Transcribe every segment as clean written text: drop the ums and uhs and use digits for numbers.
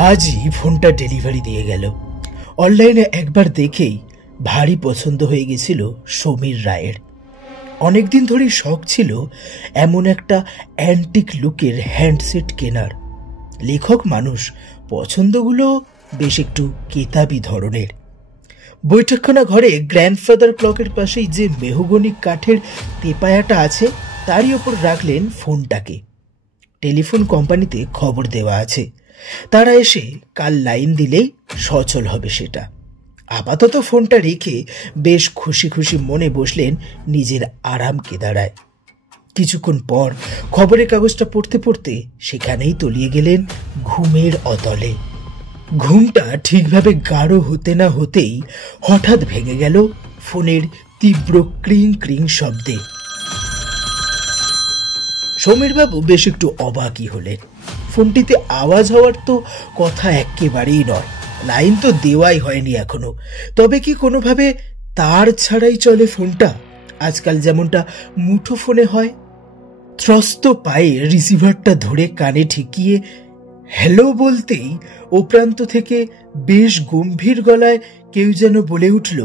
আজই ফোনটা ডেলিভারি দিয়ে গেল। অনলাইনে একবার দেখেই ভারী পছন্দ হয়ে গেছিল সমীর রায়ের। অনেকদিন ধরেই শখ ছিল এমন একটা অ্যান্টিক লুকের হ্যান্ডসেট কেনার। লেখক মানুষ, পছন্দগুলো বেশ একটু কেতাবি ধরনের। বৈঠকখানা ঘরে গ্র্যান্ডফাদার ক্লকের পাশেই যে মেহগনি কাঠের তেপায়াটা আছে তারই ওপর রাখলেন ফোনটাকে। টেলিফোন কোম্পানিতে খবর দেওয়া আছে, তারা এসে কাল লাইন দিলেই সচল হবে সেটা। আপাতত ফোনটা রেখে বেশ খুশি খুশি মনে বসলেন নিজের আরাম কেদারায়। কিছুক্ষণ পর খবরের কাগজটা পড়তে পড়তে সেখানেই তলিয়ে গেলেন ঘুমের অতলে। ঘুমটা ঠিকভাবে গাঢ় হতে না হতেই হঠাৎ ভেঙে গেল ফোনের তীব্র ক্রিং ক্রিং শব্দে। সমীরবাবু বেশ একটু অবাকই হলেন। ফোনটিতে আওয়াজ হওয়ার তো কথা একেবারেই নয়, লাইন তো দেওয়াই হয়নি এখনো। তবে কি কোনোভাবে তার ছাড়াই চলে ফোনটা, আজকাল যেমনটা মুঠো ফোনে হয়? ত্রস্ত পায়ে রিসিভারটা ধরে কানে ঠেকিয়ে হ্যালো বলতেই ও প্রান্ত থেকে বেশ গম্ভীর গলায় কেউ যেন বলে উঠল,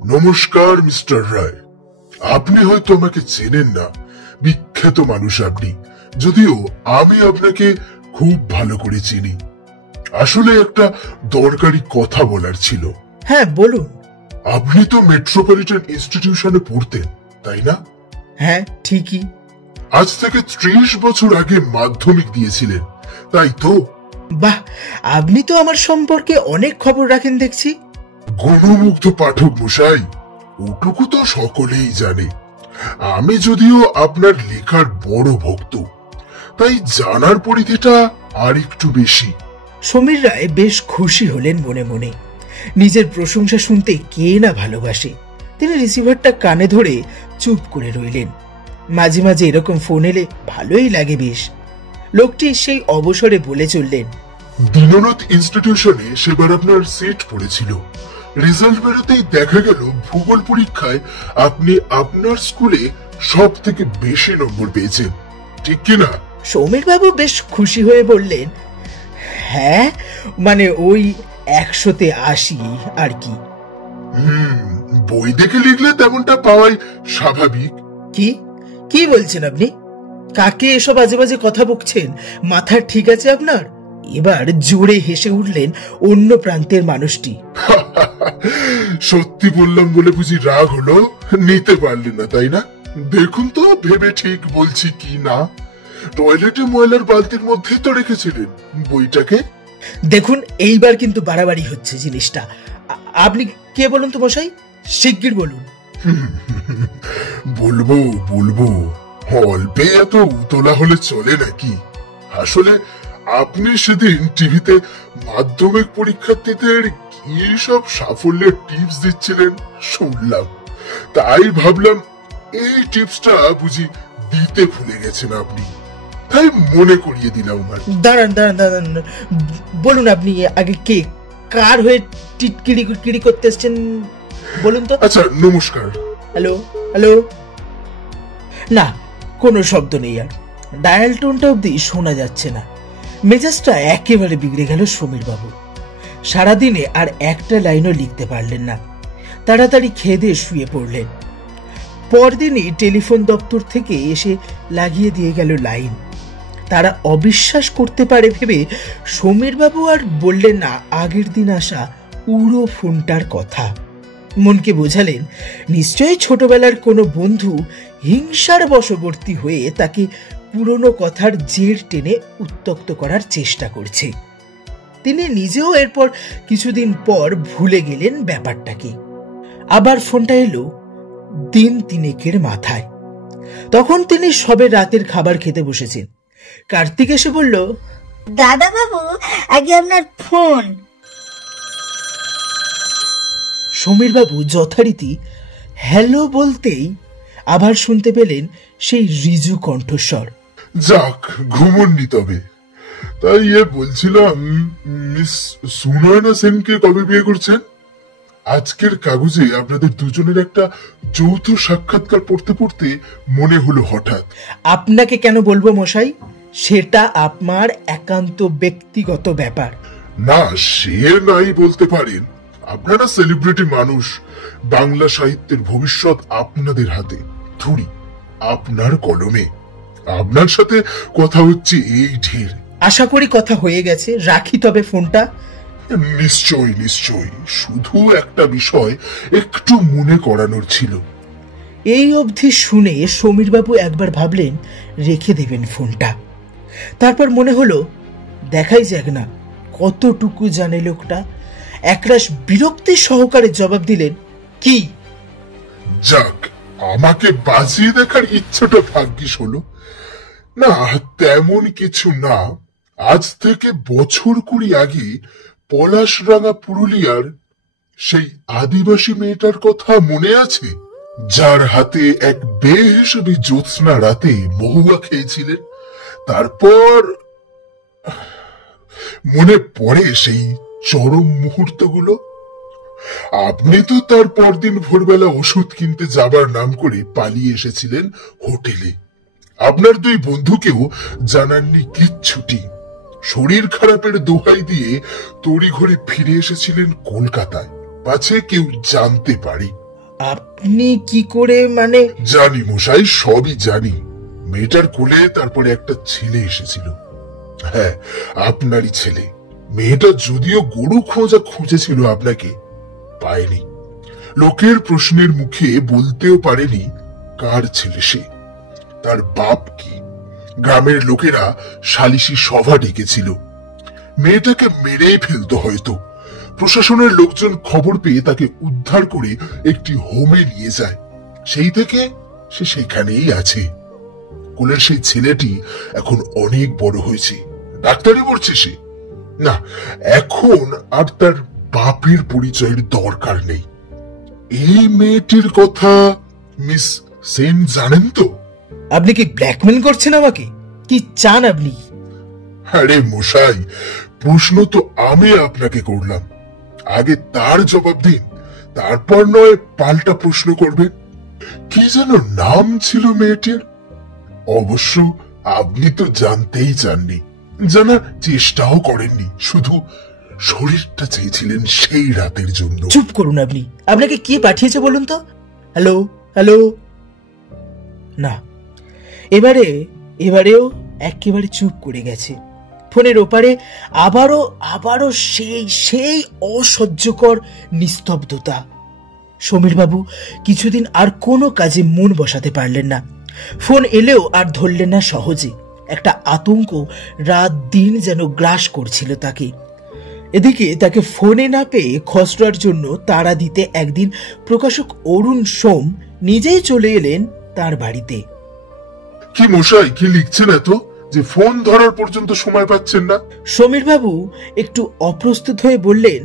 নমস্কার মিস্টার রায়, আপনি হয়তো আমাকে চেনেন না, বিখ্যাত মানুষ আপনি, যদিও আমি আপনাকে খুব ভালো করে চিনি। আসলে একটা দরকারি কথা বলার ছিল। হ্যাঁ বলুন। আপনি তো মেট্রোপলিটন ইনস্টিটিউশনে পড়তেন, তাই না? হ্যাঁ ঠিকই। আজ থেকে 30 বছর আগে মাধ্যমিক দিয়েছিলেন, তাই তো? বাহ, আপনি তো আমার সম্পর্কে অনেক খবর রাখেন দেখছি। গণমুগ্ধ পাঠক মশাই, ওটুকু তো সকলেই জানে। আমি যদিও আপনার লেখার বড় ভক্ত, তাই জানার পরিধিটা আর একটু বেশি। সমীর রায় বেশ খুশি হলেন মনে মনে। নিজের প্রশংসা শুনতে কে না ভালোবাসে। তিনি রিসিভারটা কানে ধরে চুপ করে রইলেন। মাঝে মাঝে এরকম ফোন এলে ভালোই লাগে বেশ। লোকটি সেই অবসরে বলে চললেন, দীননাথ ইনস্টিটিউশনে সেবার আপনার সিট পড়েছিল। রেজাল্ট বেরোতেই দেখা গেল ভূগোল পরীক্ষায় আপনি আপনার স্কুলে সব থেকে বেশি নম্বর পেয়েছেন, ঠিক কিনা? সমীর বাবু বেশ খুশি হয়ে বললেন, হ্যাঁ মানে ওই 100-তে 80 আর কি। বই দেখে লিখলে তেমনটা পাওয়াই স্বাভাবিক। কি কি বলছেন আপনি? কাকে এসব আজে বাজে কথা বকছেন? মাথা ঠিক আছে আপনার? এবার জোরে হেসে উঠলেন অন্য প্রান্তের মানুষটি। সত্যি বললাম বলে বুঝি রাগ হলো? নিতে পারলেন না তাই না? দেখুন তো ভেবে ঠিক বলছি কি না। টয়লেটে ময়লার বালতির মধ্যে তো রেখেছিলেন বইটাকে। দেখুন এইবার কিন্তু বাড়াবাড়ি হচ্ছে জিনিসটা। আপনি কে বলুন তো মশাই, শিগগির বলুন। বলবো বলবো, অল্পে এত উতলা হলে চলে নাকি? আসলে আপনি সেদিন টিভিতে মাধ্যমিক পরীক্ষার্থীদের কি সব সাফল্যের টিপস দিচ্ছিলেন শুনলাম, তাই ভাবলাম এই টিপসটা বুঝি দিতে ভুলে গেছেন আপনি, তাই মনে করিয়ে দিলাম। দাঁড়ান দাঁড়ান দাঁড়ান, বলুন আপনি আগে কে, কার হয়ে টিটকিরি করতে এসছেন বলুন তো। আচ্ছা নমস্কার। Hello hello. না, কোনো শব্দ নেই, আর ডায়াল টোনটা অব্দি শোনা যাচ্ছে না। মেজাজটা একেবারে বিগড়ে গেল সমীর বাবু। সারাদিনে আর একটা লাইনও লিখতে পারলেন না। তাড়াতাড়ি খেয়ে দিয়ে শুয়ে পড়লেন। পরদিনই টেলিফোন দপ্তর থেকে এসে লাগিয়ে দিয়ে গেল লাইন। তারা অবিশ্বাস করতে পারে ভেবে সমীর বাবু আর বললেন না আগের দিন আসা উড়ো ফোনটার কথা। মনকে বোঝালেন নিশ্চয়ই ছোটবেলার কোনো বন্ধু হিংসার বশবর্তী হয়ে তাকে পুরনো কথার জের টেনে উত্ত্যক্ত করার চেষ্টা করছে। তিনি নিজেও এরপর কিছুদিন পর ভুলে গেলেন ব্যাপারটাকে। আবার ফোনটা এলো দিন 3 মাথায়। তখন তিনি সবে রাতের খাবার খেতে বসেছেন। কার্তিক এসে বলল, দাদা বাবু আগে আপনার ফোন। সমীর বাবু যথারীতি হ্যালো বলতেই আবার শুনতে পেলেন সেই রিজু কণ্ঠস্বর। যাক, ঘুমননি তবে। তাই বলছিলাম, মিস সুনয়না সেনকে কবে বিয়ে করছেন? আজকের কাগজে আপনাদের দুজনের একটা যৌথ সাক্ষাৎকার পড়তে পড়তে মনে হলো হঠাৎ। আপনাকে কেন বলবো মশাই, সেটা আপনার একান্ত ব্যক্তিগত ব্যাপার। না, সে নাই বলতে পারেন। আপনারা সেলিব্রিটি মানুষ, বাংলা সাহিত্যের ভবিষ্যৎ আপনাদের হাতে, থুড়ি আপনার কলমে। আপনার সাথে কথা হচ্ছে এই ঢের। আশা করি কথা হয়ে গেছে, রাখি তবে ফোনটা। নিশ্চয় নিশ্চয়, শুধু একটা বিষয় একটু মনে করানোর ছিল। এই অবধি শুনে সমীরবাবু একবার ভাবলেন রেখে দেবেন ফোনটা। তারপর মনে হলো দেখাই যাক না কতটুকু জানে লোকটা। একরাশ বিরক্তি সহকারে জবাব দিলেন, কি? যাক, আমাকে বাজিয়ে দেখার ইচ্ছাটা ভাগ্যিস হলো। না, তেমন কিছু না। আজ থেকে বছর 20 আগে পলাশরাঙা পুরুলিয়ার সেই আদিবাসী মেয়েটার কথা মনে আছে, যার হাতে এক বেহিসেবি জ্যোৎস্না রাতে মহুয়া খেয়েছিলেন? তারপর মনে পড়ে সেই চরম মুহূর্তগুলো। আপনি তো তার পরদিন ভোরবেলা ওষুধ কিনতে যাবার নাম করে পালিয়ে এসেছিলেন হোটেলে। আপনার 2 বন্ধুকেও জানাননি কিচ্ছুটি। শরীর খারাপের দোহাই দিয়ে তড়িঘড়ি ফিরে এসেছিলেন কলকাতায়, পাছে কেউ জানতে পারে। আপনি কি করে? মানে জানি মশাই, সবই জানি। মেয়েটার কোলে তারপরে একটা ছেলে এসেছিল। হ্যাঁ, আপনারই ছেলে। মেয়েটা যদিও গরু খোঁজা খুঁজেছিল আপনাকে, পায়নি। লোকের প্রশ্নের মুখে বলতেও পারেনি কার ছেলে সে, তার বাপ কি। গ্রামের লোকেরা সালিশি সভা ডেকেছিল। মেয়েটাকে মেরেই ফেলতো হয়তো। প্রশাসনের লোকজন খবর পেয়ে তাকে উদ্ধার করে একটি হোমে নিয়ে যায়। সেই থেকে সে সেখানেই আছে। কোলের সেই ছেলেটি এখন অনেক বড় হয়েছে, ডাক্তারি পড়ছে সে। না, এখন আর তার বাপের পরিচয়ের দরকার নেই। এই মেয়েটির কথা মিস সেন জানেন তো? আপনি কি ব্ল্যাকমেল করছেন আমাকে? কি চান আপনি? আরে মশাই, প্রশ্ন তো আমি আপনাকে করলাম, আগে তার জবাব দিন, তারপর নয় পাল্টা প্রশ্ন করবেন। কি যেন নাম ছিল মেয়েটির? অবশ্য আপনি তো জানতেই চাননি, জানার চেষ্টাও করেননি, শুধু শরীরটা চেয়েছিলেন সেই রাতের জন্য। চুপ করুন আপনি। আপনাকে কে পাঠিয়েছে বলুন তো? Hello hello. না, এবারেও একেবারে চুপ করে গেছে। ফোনের ওপারে আবারও সেই অসহ্যকর নিস্তব্ধতা। সমীরবাবু কিছুদিন আর কোনো কাজে মন বসাতে পারলেন না। ফোন এলেও আর ধরলেন না সহজে। একটা আতঙ্ক রাত দিন যেন গ্রাস করছিল তাকে। এদিকে তাকে ফোনে না পেয়ে খসড়ার জন্য তাড়া দিতে একদিন প্রকাশক অরুণ সোম নিজেই চলে এলেন তার বাড়িতে। কি মশাই, কি লিখছেন এত যে ফোন ধরার পর্যন্ত সময় পাচ্ছেন না? সমীরবাবু একটু অপ্রস্তুত হয়ে বললেন,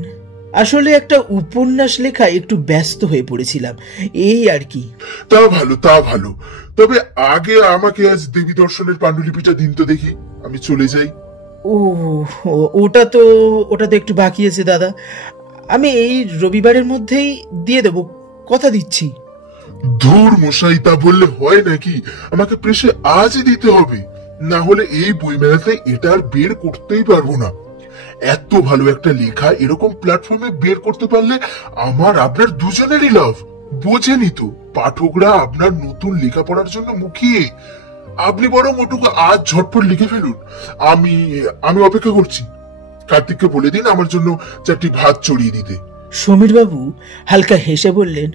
আসলে একটা উপন্যাস লেখায় একটু ব্যস্ত হয়ে পড়েছিলাম, এই আর কি। তা ভালো। তবে আগে আমাকে আজ দেবী দর্শনের পাণ্ডুলিপিটা দিন তো দেখি, আমি চলে যাই। ওটা তো একটু বাকি আছে দাদা। আমি এই রবিবারের মধ্যেই দিয়ে দেব, কথা দিচ্ছি। ধুর মশাই, তা বললে হয় নাকি? আমাকে প্রেসে আজই দিতে হবে, না হলে এই বইমেলাতে এটা আর বের করতেই পারবো না। এত ভালো একটা লেখা এরকম প্ল্যাটফর্মে বের করতে পারলে আমার আপনার দুজনেরই লাভ। বোঝেনি তো, পাঠকরা আপনার নতুন লেখা পড়ার জন্য মুখিয়ে। আপনি বরং ওটুকু আজ ঝটপট লিখে ফেলুন, আমি অপেক্ষা করছি। কার্তিককে বলে দিন আমার জন্য 4টি ভাত চড়িয়ে দিতে। সমীরবাবু হালকা হেসে বললেন,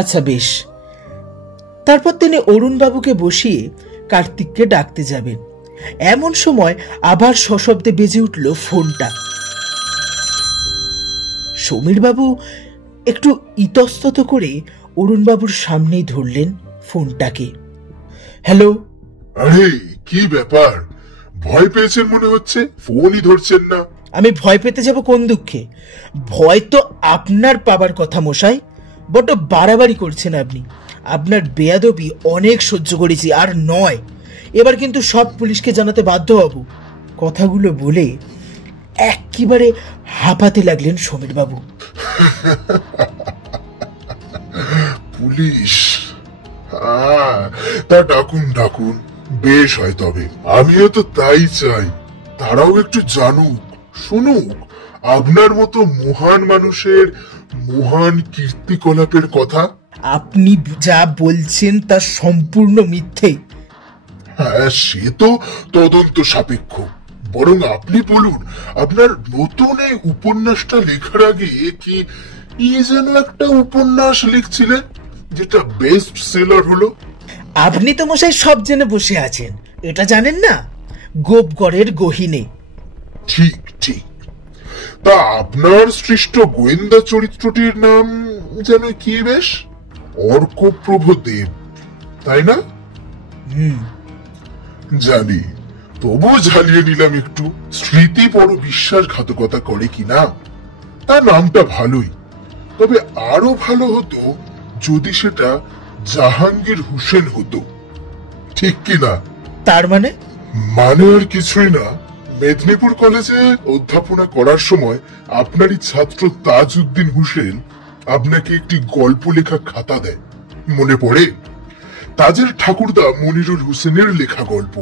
আচ্ছা বেশ। তারপর তিনি অরুণবাবুকে বসিয়ে কার্তিককে ডাকতে যাবেন। এমন সময় আবার সশব্দে বেজে উঠল ফোনটা। সমীরবাবু একটু ইতস্তত করে অরুণবাবুর সামনেই ধরলেন ফোনটাকে। হ্যালো। আরে কি ব্যাপার, ভয় পেয়েছেন মনে হচ্ছে, ফোনই ধরছেন না। আমি ভয় পেতে যাব কোন দুঃখে? ভয় তো আপনার পাবার কথা মশাই। বড্ড বাড়াবাড়ি করছেন আপনি। আপনার বেয়াদবি অনেক সহ্য করেছি, আর নয়। এবার কিন্তু সব পুলিশকে জানাতে বাধ্য হব। কথাগুলো বলে একেবারে হাঁপাতে লাগলেন সমীরবাবু। পুলিশ? তা ডাকুন, বেশ হয়, তবে আমিও তো তাই চাই। তারাও একটু জানুক, শুনুক আপনার মতো মহান মানুষের মহান কীর্তিকলাপের কথা। আপনি যা বলছেন তা সম্পূর্ণ মিথ্যে। হ্যাঁ, সে তো তদন্ত সাপেক্ষ। বরং আপনি বলুন, আপনার নতুন এই উপন্যাসটা লেখার আগে কি যেন একটা উপন্যাস লিখছিলেন, যেটা বেস্ট সেলার হলো। আপনি তো মশাই সব জেনে বসে আছেন, এটা জানেন না? গোপগড়ের গহিনে। ঠিক ঠিক। তা আপনার সৃষ্ট গোয়েন্দা চরিত্রটির নাম যেন কি বেশ? অর্কপ্রভ দেব, তাই না? জানি, তবু ঝালিয়ে নিলাম একটু। স্মৃতি বড় বিশ্বাসঘাতকতা করে কিনা, তার নামটা ভালোই, তবে আরো ভালো হতো যদি সেটা জাহাঙ্গীর হোসেন হতো, ঠিক কিনা? তার মানে? মানে আর কিছুই না। মেদিনীপুর কলেজে অধ্যাপনা করার সময় আপনারই ছাত্র তাজউদ্দিন হোসেন আপনাকে একটি গল্প লেখা খাতা দেয়, মনে পড়ে? তাজের ঠাকুরদা মনিরুল হোসেনের লেখা গল্প।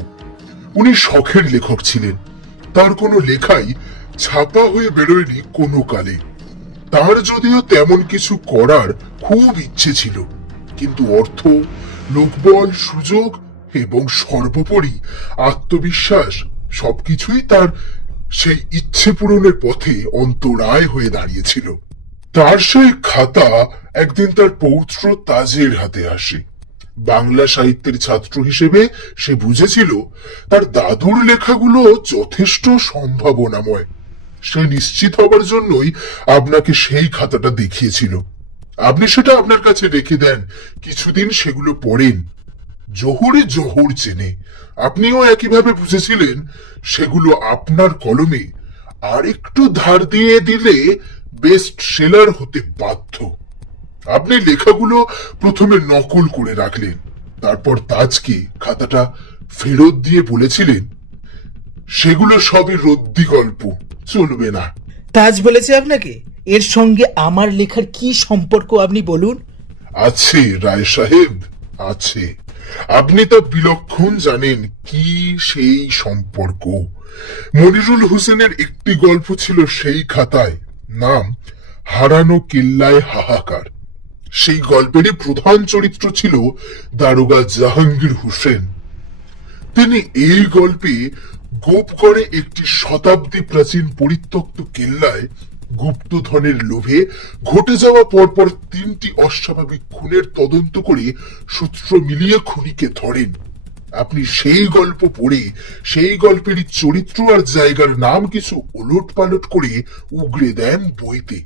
উনি শখের লেখক ছিলেন, তার কোনো লেখাই ছাপা হয়ে বেরোয়নি কোনো কালে। তার যদিও তেমন কিছু করার খুব ইচ্ছে ছিল, কিন্তু অর্থ, লোকবল, সুযোগ এবং সর্বোপরি আত্মবিশ্বাস সবকিছুই তার সেই ইচ্ছে পূরণের পথে অন্তরায় হয়ে দাঁড়িয়েছিল। তার সেই খাতা একদিন তার পৌত্র তাজের হাতে আসে। বাংলা সাহিত্যের ছাত্র হিসেবে সে বুঝেছিল তার দাদুর লেখাগুলো যথেষ্ট সম্ভাবনাময়। সে নিশ্চিত হবার জন্যই আপনাকে সেই খাতাটা দেখিয়েছিল। আপনি সেটা আপনার কাছে রেখে দেন, কিছুদিন সেগুলো পড়েন। জহুরে জহুর চেনে। আপনিও একইভাবে বুঝেছিলেন সেগুলো আপনার কলমে আর একটু ধার দিয়ে দিলে বেস্ট সেলার হতে বাধ্য। আপনি লেখাগুলো প্রথমে নকল করে রাখলেন, তারপর তাজকে খাতাটা ফেরত দিয়ে বলেছিলেন সেগুলো সবই রদ্দি গল্প, চলবে না। তাজ বলেছে আপনাকে? এর সঙ্গে আমার লেখার কি সম্পর্ক আপনি বলুন। আছে রায় সাহেব, আছে। আপনি তা বিলক্ষণ জানেন কি সেই সম্পর্ক। মনিরুল হোসেনের একটি গল্প ছিল সেই খাতায়, নাম হারানো কিল্লায় হাহাকার। সেই গল্পেরই প্রধান চরিত্র ছিল দারোগা জাহাঙ্গীর হোসেন। তিনি এই গল্পে গোপগড়ে একটি শতাব্দী প্রাচীন পরিত্যক্ত কেল্লায় গুপ্তধনের লোভে ঘটে যাওয়া পরপর 3টি অস্বাভাবিক খুনের তদন্ত করে সূত্র মিলিয়ে খুনিকে ধরেন। আপনি সেই গল্প পড়ে সেই গল্পেরই চরিত্র আর জায়গার নাম কিছু ওলট পালট করে উগড়ে দেন বইতে।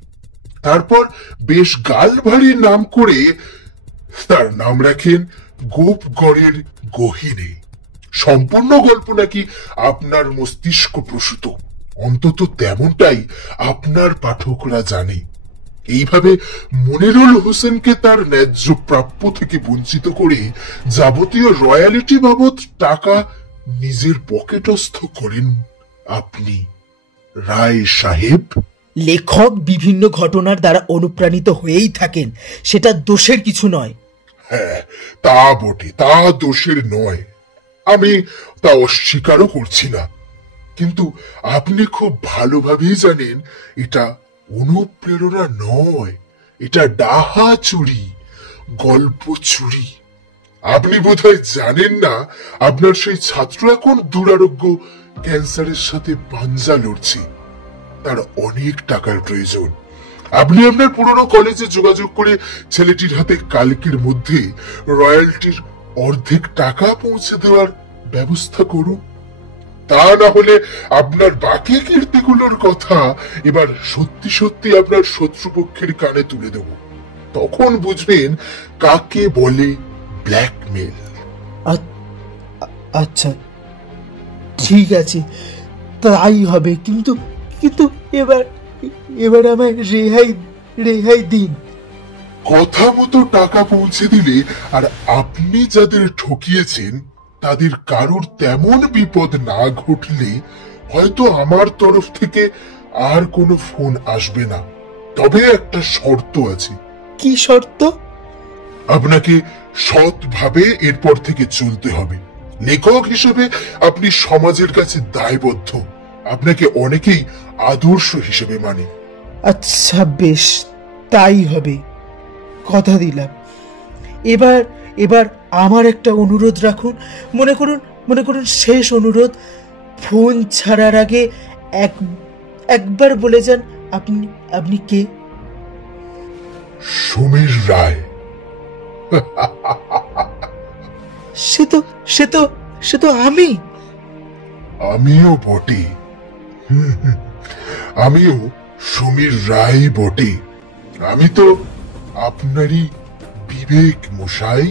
তারপর বেশ গাল ভারী নাম করে তার নাম রাখেন গোপগড়ের গহীনে। সম্পূর্ণ গল্প নাকি আপনার মস্তিষ্ক প্রসূত, অন্তত তেমনটাই আপনার পাঠকরা জানে। এইভাবে মনিরুল হোসেনকে তার ন্যায্য প্রাপ্য থেকে বঞ্চিত করে যাবতীয় রয়্যালিটি বাবদ টাকা নিজের পকেটস্থ করেন আপনি, রায় সাহেব। লেখক বিভিন্ন ঘটনার দ্বারা অনুপ্রাণিত হয়েই থাকেন, সেটা দোষের কিছু নয়। হ্যাঁ, তা বটে, তা দোষের নয়, আমি তা অস্বীকারও করছি না। কিন্তু আপনি খুব ভালোভাবেই জানেন এটা অনুপ্রেরণা নয়, এটা ডাহা চুরি, গল্প চুরি। আপনি বোধহয় জানেন না আপনার সেই ছাত্র এখন দুরারোগ্য ক্যান্সারের সাথে পাঞ্জা লড়ছে, তার অনেক টাকার প্রয়োজন। আপনি আপনার পুরনো কলেজে যোগাযোগ করে ছেলেটির হাতে কালকের মধ্যে রয়্যালটির অর্ধেক টাকা পৌঁছে দেওয়ার ব্যবস্থা করুন। তা না হলে আপনার বাকি কীর্তিগুলোর কথা এবার সত্যি সত্যি আপনার শত্রুপক্ষের কানে তুলে দেব। তখন বুঝবেন কাকে বলে ব্ল্যাকমেল। আচ্ছা, ঠিক আছে, তাই হবে। কিন্তু কিন্তু এবার এবার আমায় রেহাই দিন। কথা মতো টাকা পৌঁছে দিলে আর আপনি যাদের ঠকিয়েছেন তাদের কারোর তেমন বিপদ না ঘটলে হয়তো আমার তরফ থেকে আর কোনো ফোন আসবে না। তবে একটা শর্ত আছে। কি শর্ত? আপনাকে সৎভাবে এরপর থেকে চলতে হবে। লেখক হিসেবে আপনি সমাজের কাছে দায়বদ্ধ, আপনাকে অনেকেই আদর্শ হিসেবে মানে। আচ্ছা বেশ, তাই হবে, কথা দিলাম। এবার এবার আমার একটা অনুরোধ রাখুন, মনে করুন শেষ অনুরোধ। ফোন ছাড়ার আগে একবার বলে যান আপনি কে? সমীর রায়। সে তো আমি। আমিও বটে, আমিও সমীর রায় বটে। আমি তো আপনারই বিবেক মশাই।